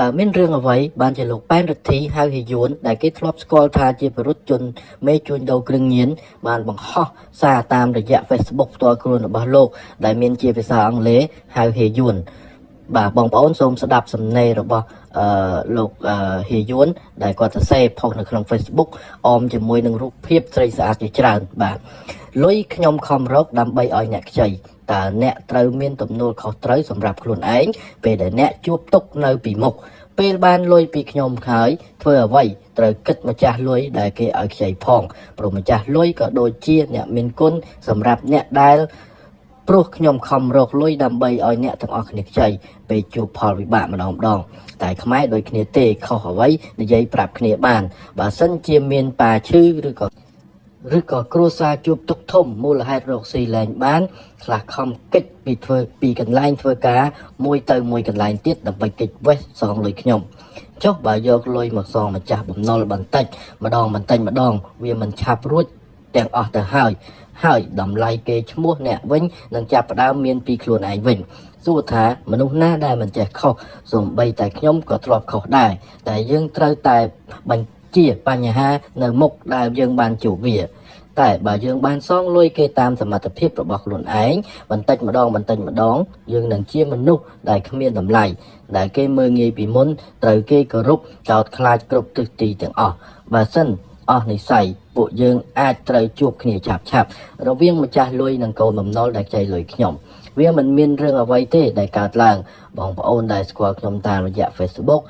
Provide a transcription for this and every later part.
តើមានរឿងអ្វីបានជាលោកប៉ែនរិទ្ធីហៅហ៊ីយួនដែលគេធ្លាប់ស្គាល់ថាជាបរិវត្តជនមេជួញដូរគ្រឿងញៀនបានបង្ហោះសារតាមរយៈ Facebook ផ្ទាល់ខ្លួនរបស់លោកដែលមានជាភាសាអង់គ្លេសហៅហ៊ីយួនបាទបងប្អូនសូមស្ដាប់សំណេររបស់លោកហ៊ីយួនដែលគាត់សរសេរផុសនៅក្នុង Facebook អមជាមួយនឹងរូបភាពស្រីស្អាតជាច្រើនបាទលុយខ្ញុំខំរកដើម្បីឲ្យអ្នកខ្ចីតើអ្នកត្រូវមានទំនួលខុសត្រូវសម្រាប់ខ្លួនឯងពេលដែលអ្នកជួបទុកនៅពីមុខពេលបានលុយពីខ្ញុំហើយធ្វើអ្វីត្រូវគិតម្ចាស់លុយដែលគេឲ្យខ្ចីផងព្រោះម្ចាស់លុយក៏ដូចជាអ្នកមានគុណសម្រាប់អ្នកដែលព្រោះខ្ញុំខំរកលុយដើម្បីឲ្យអ្នកទាំងអស់គ្នាខ្ចីពេលជួបផលវិបាកម្ដងតែខ្មែរដូចគ្នាទេខុសអ្វីនិយាយប្រាប់គ្នាបានបើសិនជាមានប៉ាឈឺឬក៏គ្រួសារជួបទុកធំមូលហេតុរកស៊ីលែងបានខ្លះខំកិច្ចពីកន្លែងធ្វើការមួយទៅមួយកន្លែងទៀតដើម្បីកិច្ចវេះសងលុយខ្ញុំចុះបើយកលុយមកសងម្ចាស់បំណុលបន្តិចម្ដងវាមិនឆាប់រួចទាំងអស់ទៅហើយតម្លៃគេឈ្មោះអ្នកវិញនឹងចាប់ផ្ដើមមានពីខ្លួនឯងវិញសួរថាមនុស្សណាដែលមិនចេះខុសសូម្បីតែខ្ញុំក៏ធ្លាប់ខុសដែរតែយើងត្រូវតែបញ្ជាបញ្ហានៅមុខដែលយើងបានជួបវាតែបើយើងបានសងលុយគេតាមសមត្ថភាពរបស់ខ្លួនឯងបន្តិចម្ដងយើងនឹងជាមនុស្សដែលគ្មានតម្លៃដែលគេមើលងាយពីមុនត្រូវគេគោរពចោទខ្លាចគ្រប់ទិសទីទាំងអស់បើសិនអស់និស័យពួកយើងអាចត្រូវជួបគ្នាឆាប់រវាងម្ចាស់លុយនិងកូនបំណុលដែលខ្ចីលុយខ្ញុំវាមិនមានរឿងអ្វីទេដែលកើតឡើងបងប្អូនដែលស្គាល់ខ្ញុំតាមរយៈ Facebook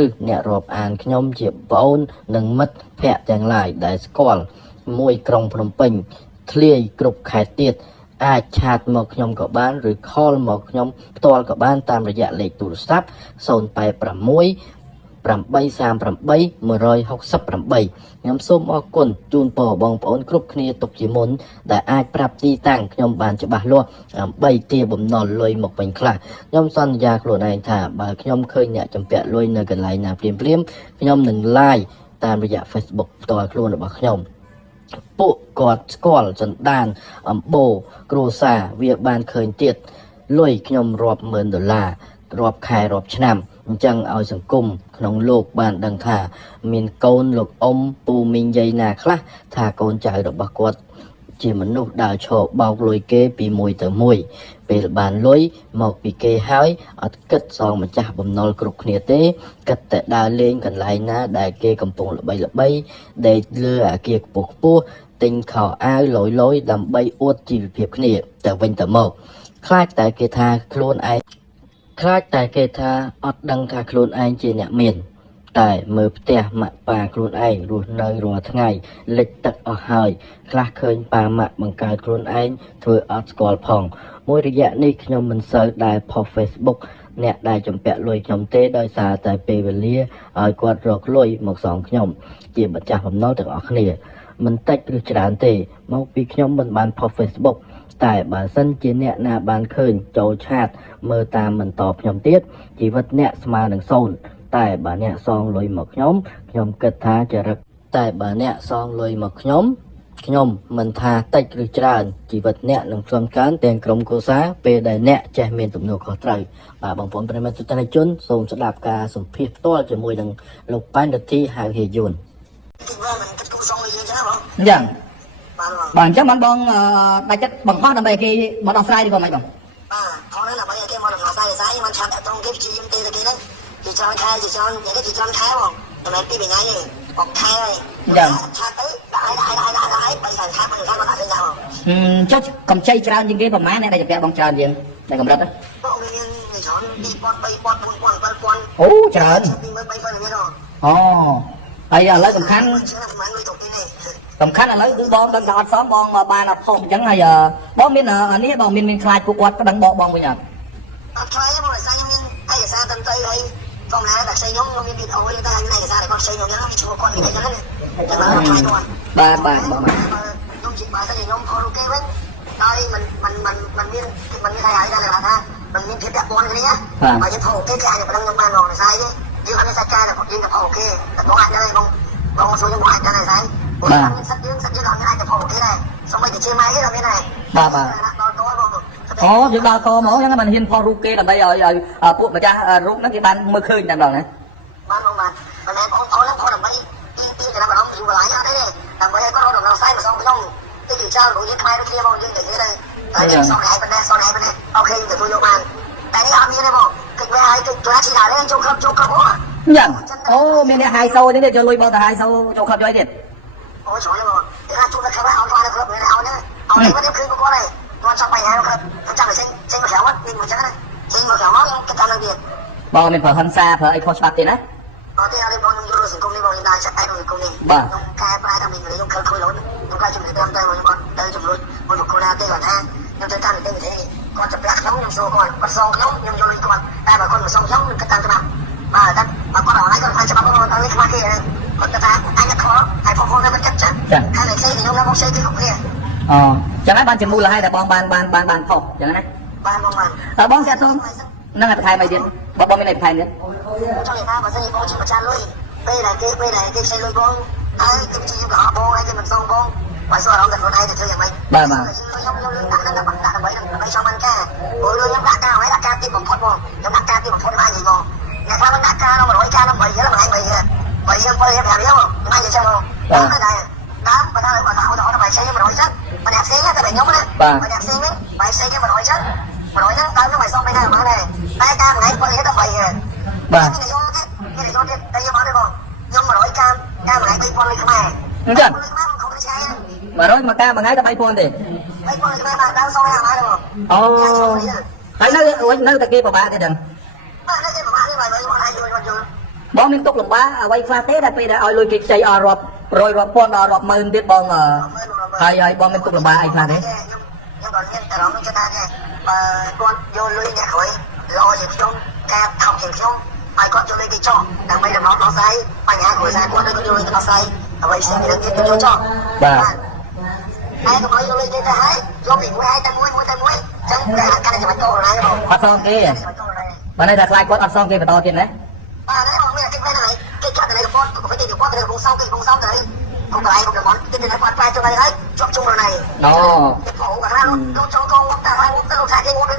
ឬអ្នករាប់អានខ្ញុំជាប្អូននិងមិត្តភ័ក្តិទាំងឡាយដែលស្គាល់មួយក្រុងភ្នំពេញធ្លាយគ្រប់ខេត្តទៀតអាចឆាតមកខ្ញុំក៏បានឬ call មកខ្ញុំផ្ទាល់ក៏បានតាមរយៈលេខទូរស័ព្ទ086 838 168ខ្ញុំសូមអរគុណជូនពរបងប្អូនគ្រប់គ្នាទុកជាមុនដែលអាចប្រាប់ទីតាំងខ្ញុំបានច្បាស់លាស់ដើម្បីទាបំណុលលុយមកវិញខ្លះខ្ញុំសន្យាខ្លួនឯងថាបើខ្ញុំឃើញអ្នកចម្ពាក់លុយនៅកន្លែងណាភ្លាមខ្ញុំនឹង live តាមរយៈ Facebook ផ្ទាល់ខ្លួនរបស់ខ្ញុំពួកគាត់ស្គាល់ចន្តានអំបូរគ្រួសារវាបានឃើញទៀតលុយខ្ញុំរាប់ម៉ឺនដុល្លាររាប់ខែរាប់ឆ្នាំអញ្ចឹងឲ្យសង្គមក្នុងលោកបានដឹងថាមានកូនលោកអ៊ំពូមីងយាយណាខ្លះថាកូនចៅរបស់គាត់ជាមនុស្សដើរឈរបោកលុយគេពីមួយទៅមួយពេលបានលុយមកពីគេហើយអត់គិតសងម្ចាស់បំណុលគ្រប់គ្នាទេគិតតែដើរលេងកន្លែងណាដែលគេកំពុងល្បីដេកលើអាគារខ្ពស់ទិញខោអាវលយដើម្បីអួតជីវភាពគ្នាទៅវិញទៅមកខ្លាចតែគេថាអត់ដឹងថាខ្លួនឯងជាអ្នកមានតែមើលផ្ទះម៉ាក់ប៉ាខ្លួនឯងរស់នៅរាល់ថ្ងៃលិចទឹកអស់ហើយខ្លះឃើញប៉ាម៉ាក់បង្កើតខ្លួនឯងធ្វើអត់ស្គាល់ផងមួយរយៈនេះខ្ញុំមិនសូវដែលផុស Facebook អ្នកដែលចម្ពាក់លុយខ្ញុំទេដោយសារតែពេលវេលាឲ្យគាត់រកលុយមកសងខ្ញុំជាម្ចាស់បំណុលទាំងអស់គ្នាមិនតិចឬច្រើនទេមកពីខ្ញុំមិនបានផុស Facebookតែបើសិនជាអ្នកណាបានឃើញចូលឆាតមើលតាមបន្តខ្ញុំទៀតជីវិតអ្នកស្មើនឹង0តែបើអ្នកសងលុយមកខ្ញុំគិតថាចរិតតែបើអ្នកសងលុយមកខ្ញុំមិនថាតិចឬច្រើនជីវិតអ្នកនឹងឆ្លងកើនទាំងក្រុមគ្រួសារពេលដែលអ្នកចេះមានទំនួលខុសត្រូវបាទបងប្អូនប្រិយមិត្តទស្សនិកជនសូមស្ដាប់ការសម្ភាសន៍ផ្ទាល់ជាមួយនឹងលោកប៉ែនរិទ្ធីហៅហ៊ីយួនយ៉ាងបាទអញ្ចឹងបងដាច់ចិត្តបង្ហោះដើម្បីគេមកដោះស្រាយឬក៏មិនបងផងហ្នឹងដើម្បីឲ្យគេមកដំណោះស្រាយមិនឆាប់តែត្រង់គេព្យាយាមទេគេហ្នឹងជាច្រើនខែនិយាយទៅជាច្រើនខែបងតែមិនពីថ្ងៃទេ6ខែហើយយ៉ាងឆាប់ទៅដាក់ឲ្យបើថាឆាប់មិនថាគាត់ដាក់ទៅយ៉ាងចុះកំចៃច្រើនជាងគេប្រហែលអ្នកដែលចម្ពាក់បងច្រើនជាងតែកម្រិតបងមានច្រើន2000 3000 4000 5000អូច្រើន23000មានអូហើយឥឡូវសំខាន់ឥឡូវគឺបងដឹងថាអត់សមបងបានអត់ផុសអញ្ចឹងហើយបងមាននេះបងមានខ្លាចពួកគាត់ប្តឹងបងវិញអត់ខ្លាចទេបងដោយសារខ្ញុំមានឯកសារត្រឹមត្រូវហើយក៏មិនថាតែផ្សេងខ្ញុំមានវីដេអូតែឯកសាររបស់ផ្សេងខ្ញុំហ្នឹងមានឈ្មោះគាត់មានអីចឹងណាតែបងខ្លាចគាត់បាទខ្ញុំជាបើសិនជាខ្ញុំខុសគេវិញហើយมันមានใครហៅដែរថាมันមានភាពពាក់ព័ន្ធគ្នាណាបើយើងខុសគេអាចប្តឹងខ្ញុំបានបងដោយសារយើងអត់មានសាច់ការតែយើងតែខុសគេតែបងអាចដែរបងសួរខ្ញុំបងអាចដែរស្អីបាទសិតយើងអត់អាចទៅផុសគេដែរសូម្បីតែជាម៉ែគេក៏មានដែរបាទដល់បង អូយើងដល់កមកចឹងមិនហ៊ានផុសរូបគេដើម្បីឲ្យពួកម្ចាស់រូបហ្នឹងគេបានមើលឃើញតែម្ដងណាបានបងបានមិនមែនបងប្អូនហ្នឹងគាត់ដើម្បីពីចំណាប់អារម្មណ៍យូរកន្លែងអត់ទេដើម្បីឲ្យគាត់រកដំណោះស្រាយមកសងខ្ញុំទីជាច្រើនរបស់យើងខ្មែរដូចគ្នាបងយើងនិយាយទៅតែយើងសងឯងប៉ុណ្ណេះសងឯងប៉ុណ្ណេះអូខេយើងទទួលយកបានតែនេះអត់មានទេបងគិតវាឲ្យគិតថាឈីណាលេងចូលក្លឹបបងយ៉ាងអូមានអ្នកហាយសូនេះយកលុយបងទៅហាយសូចូលក្លឹបយកទៀតអូឆ្លងបងគេថាជួបនៅក្លឹបឲ្យគាត់នៅក្លឹបមានឲ្យណាឲ្យនេះមិនឃើញគាត់ទេគាត់ចាប់បញ្ហាគាត់ចាំតែចេញមកក្រៅមកវិញមកចឹងណាចេញមកក្រៅមកខ្ញុំគិតថានឹងទៀតបងមានប្រើហិង្សាប្រើអីខុសច្បាប់ទៀតណាអត់ទេអត់ទេបងខ្ញុំយល់សង្គមនេះបងខ្ញុំដែរចាក់ឯងសង្គមនេះខ្ញុំកែប្រែតាមនេះខ្ញុំខិលខូចលូនខ្ញុំកាច់ជំនឿតាមតែខ្ញុំអត់ទៅជំនួយមកបុគ្គលណាទេគាត់ថាខ្ញុំទៅតាមនេះទេគាត់ចាប់ដាក់ខ្ញុំសួរគាត់សងខ្ញុំយល់គាត់តែបើគាត់មិនសងខ្ញុំខ្ញុំគិតតាមច្បាប់បាទតែបើគាត់អត់ឲ្យគាត់ថាច្បាប់គាត់ទៅនេះខ្វះគេគាត់ថាអញខកហើយផងគាត់មិនចិត្តចឹងហើយតែខ្ញុំនៅមកផ្សេងគេគ្រប់គ្នាអូចឹងហើយបានជាមូលហេតុតែបងបានផុសចឹងណាបានបងបានតើបងស្អាតទៅនឹងបន្ថែមអីទៀតបងមានអីបន្ថែមទៀតចង់និយាយថាបើសិនជាបងជាម្ចាស់លុយពេលដែលគេផ្សេងលុយបងហើយគេជាយកកុហកបងហើយគេមិនសងបងបើសួរអារម្មណ៍តែខ្លួនឯងទៅធ្វើយ៉ាងម៉េចបាទខ្ញុំដាក់នឹងដើម្បីចង់បានការព្រោះខ្ញុំដាក់ការឲ្យដាក់ការទីបំផុតបងខ្ញុំដាក់ការទីបំផុតបានយីបងអ្នកខ្លះមិនដាក់ការដល់100ការដល់3យើងមិនឯង3យើង7យើង5យើងមិនឯងចឹងបងតែតាមបើថាបើថាឧទាហរណ៍ដល់3យើង100ចឹងបើអ្នកផ្សេងតែខ្ញុំណាបើអ្នកផ្សេងវិញបើផ្សេងគេ100ចឹង100ហ្នឹងតាមខ្ញុំមិនសងមិនដែរមកដែរតែការថ្ងៃ7យើងដល់3យើងបាទខ្ញុំទៀតតែយើងមកទេបងខ្ញុំ100ការមួយថ្ងៃ3000លុយខ្មែរអញ្ចឹង100មកការមួយថ្ងៃតែ3000ទេ3000លុយខ្មែរបានដល់សងឲ្យបានបងអូហើយនៅតែគេពិបាកទេដឹងបាទនៅគេពិបាកទេបើមកឲ្យយល់បងមានទុកលំបាកអ្វីខ្លះទេដែលពេលដែលឲ្យលុយគេខ្ចីអស់រាប់រយរាប់ពាន់ដល់រាប់ម៉ឺនទៀតបងហើយបងមានទុកលំបាកអីខ្លះទេខ្ញុំក៏មានអារម្មណ៍ថាបើគាត់យកលុយអ្នកក្រោយល្អជាងខ្ញុំការថោកជាងខ្ញុំហើយគាត់យកលុយគេចោះដើម្បីដំណោះស្រាយបញ្ហាគ្រួសារគាត់ដូចយកលុយទៅដោះស្រាយអ្វីផ្សេងទៀតគាត់យកចោះបាទហើយក៏យកលុយគេទៅហើយយកពីមួយតែមួយចឹងតែកាន់តែចាំតោណាបងអត់សងគេបើន័យថាខ្លាចគាត់អត់សងគេបន្តទៀតណាបាទហើយបងមានគេពេលណាគេចាត់តែគាត់ក៏ទៅគាត់ទៅបងសងគេបងសងទៅខ្ញុំកន្លែងខ្ញុំមកទីនេះគាត់ផ្លែចុះហើយជាប់ជុំរណៃអូគេផងគាត់ថាលោកចង់កងតែហើយទៅលោកថាគេងទៅ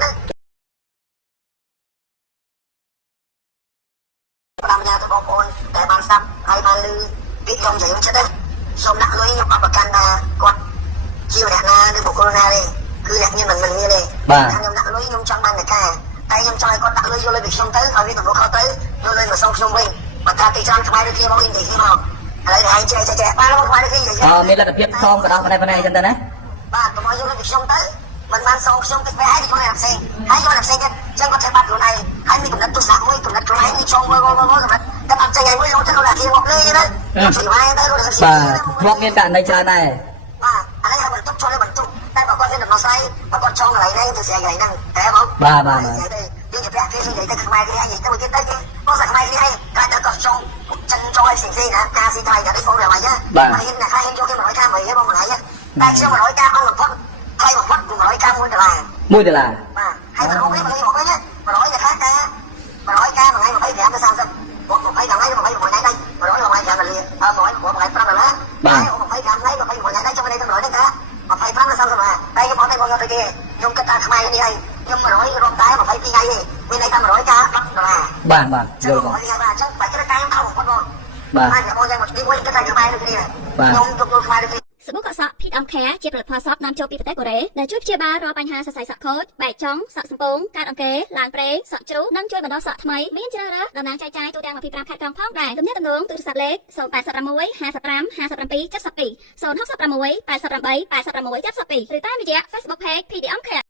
តាមnhàទៅបងប្អូនតែបានស្ដាប់ហើយបានឮពីខ្ញុំនិយាយចិត្តទេសូមដាក់លុយខ្ញុំអត់ប្រកាន់ថាគាត់ជាអ្នកណាឬបុគ្គលណាទេគឺអ្នកមានមិនមានទេខ្ញុំដាក់លុយខ្ញុំចង់បានតែការតែខ្ញុំចង់ឲ្យគាត់ដាក់លុយយកលុយពីខ្ញុំទៅឲ្យវាទំនុកខុសទៅយកលុយមកសងខ្ញុំវិញបើថាទីច្រើនខ្មែរដូចគ្នាមកអ៊ីនឌីមកឥឡូវឯងចេះបានមកខ្មែរដូចគ្នាមានលទ្ធភាពសងកណ្ដោះផ្នែកអញ្ចឹងទៅណាបាទកុំឲ្យយកលុយពីខ្ញុំទៅមិនបានសងខ្ញុំតិចពេលហើយទីខ្លួនឯងផ្សេងហើយយកតែផ្សេងទៀតចឹងគាត់ធ្វើបាត់ខ្លួនឯងហើយមានកំណត់ទស្សនៈមួយកំណត់ខ្លួនឯងនេះចង់មើលកំណត់តែអត់ចេញឲ្យមួយយកទៅដល់គេមកលេងទៅខ្ញុំស្មានទៅបាទធ្លាប់មានករណីច្រើនដែរបាទឥឡូវឲ្យបន្ទប់ចូលឲ្យបន្ទប់តែបើគាត់មានដំណោះស្រាយបើគាត់ចង់កន្លែងហ្នឹងទៅស្រីកន្លែងហ្នឹងតែបងបាទយើងជាប្រាក់គេនិយាយទៅខ្មែរគេនិយាយទៅគេទៅគេបងសាខ្មែរគេឯងកាច់ទៅគាត់ចង់ចិនចូលឲ្យផ្សេងណាការស៊ីថ្លៃតែនេះបងយ៉ាងម៉េចណាបាទហ៊ានណាខ្លះហ៊ានយកគេ100ការ100បង100តែខ្ញុំ100ការអស់បំផុតថ្លៃបំផុត100ការ$1 $1បាទហើយទៅអូខេមកវិញណា100តែខ្លះការ100ការមួយថ្ងៃ25ទៅ30បង25ថ្ងៃ21ថ្ងៃដែរ100ថ្ងៃចាំលា100ថ្ងៃ5$បាទ25ថ្ងៃ21ថ្ងៃដែរចាំនេះទៅ100ដែរ25ទៅ30តែខ្ញុំអត់តែបងយកទៅគេខ្ញុំគិតថាខ្មែរនេះហើយខ្ញុំ100រកតែ22ថ្ងៃទេមានន័យថា100ការ$10បាទយល់បងអញ្ចឹងបើចិត្តតែខ្ញុំខំបំផុតបងបាទខ្ញុំមកយ៉ាងមកនេះវិញគិតថាខ្មែរដូចគ្នាខ្ញុំទទួលខ្មែរដូចគ្នាសាប៊ូកក់សក់ Pit On Care ជាផលិតផលសក់នាំចូលពីប្រទេសកូរ៉េដែលជួយព្យាបាលរាល់បញ្ហាសរសៃសក់ខូចបែកចុងសក់សំពងកើតអង្គែឡើងប្រេងសក់ជ្រុះនិងជួយបណ្ដុះសក់ថ្មីមានច្រើនរសតំណាងចែកចាយទូទាំង25ខេត្តក្រុងផងដែរទំនាក់ទំនងទូរស័ព្ទលេខ086 55 57 72 066 88 86 72ឬតាមរយៈ Facebook Page Pit On Care